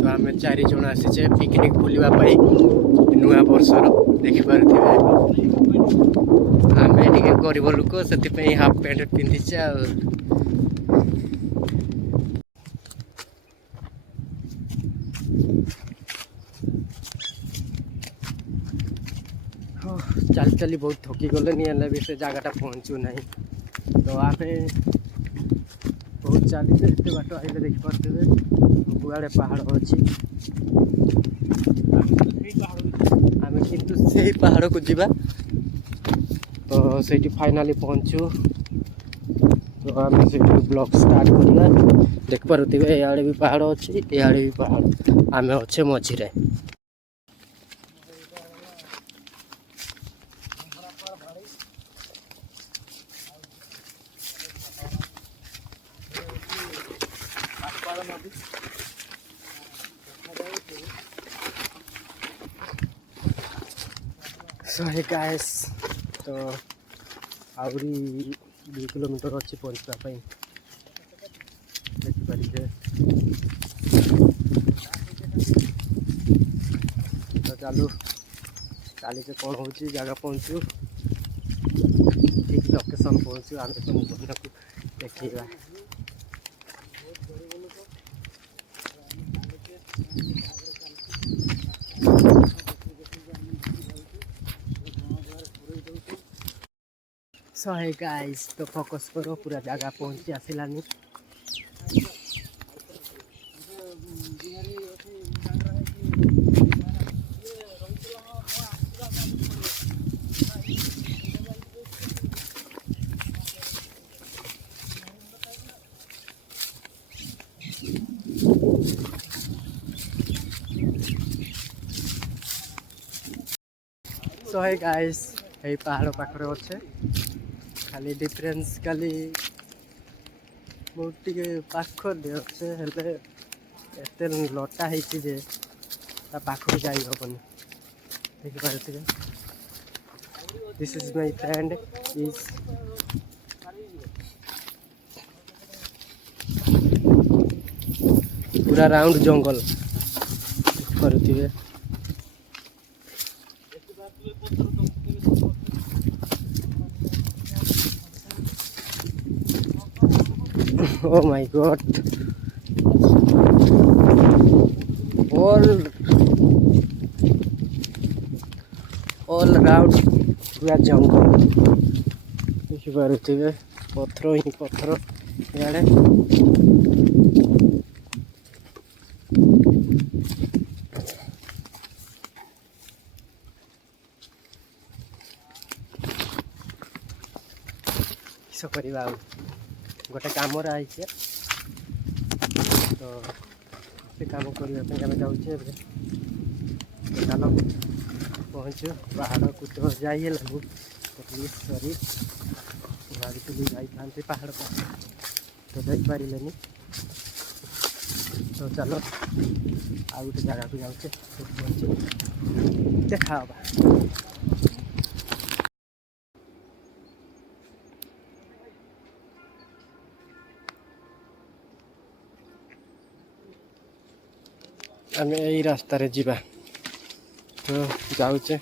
तो आम 4 जन आसीचे पिकनिक बुलवाई नुआ वर्षर देखिपे आम टे गरीब लोक से हाफ पैंट पिंधिचे चली चली बहुत थकी गले भी से जगटा पहुँचू ना तो आम बहुत चली एत बाट आइले देखिपे गुआड़े पहाड़ अच्छी आम किंतु से पहाड़ को जीवा तो से फाइनाली पहुँचू तो आम से ब्लॉग स्टार्ट करवा देखिपे याड़े भी पहाड़ अच्छी याड़े भी पहाड़ आम अच्छे मझीरे सो हे गाइस तो आउरी 2 किलोमीटर अच्छी पहुँचवाई देखिपारे तो चलू काली से कौन हो जगह पहुँचू ठीक लोकेशन पहुँचू आम तुम मन को देखा सो हे गाइस तो फोकस करो पूरा जगह पहुँची आसलानी सो हे गाइस ये पहाड़ पाखे अच्छे खाली डिफरेंस खाली बहुत टे पाखे अच्छे एत लटा होती पाखक जाई हेनी देखिपे this is my friend is पूरा राउंड जंगल देखिपे Oh my god, all around पूरा जंगल देखिपे पत्थर ही पत्थर इे किस करवा गोटे कम आई तो से कम करने जाऊे चलो पहुँचू पहाड़ को तो जाइए लगू प्लीज सॉरी भाई जाई पहाड़ पर तो जापारे तो चलो आ गए जगह को जाऊे पहुँचे देखा आम यही रास्ता रे जीवा तो जाऊे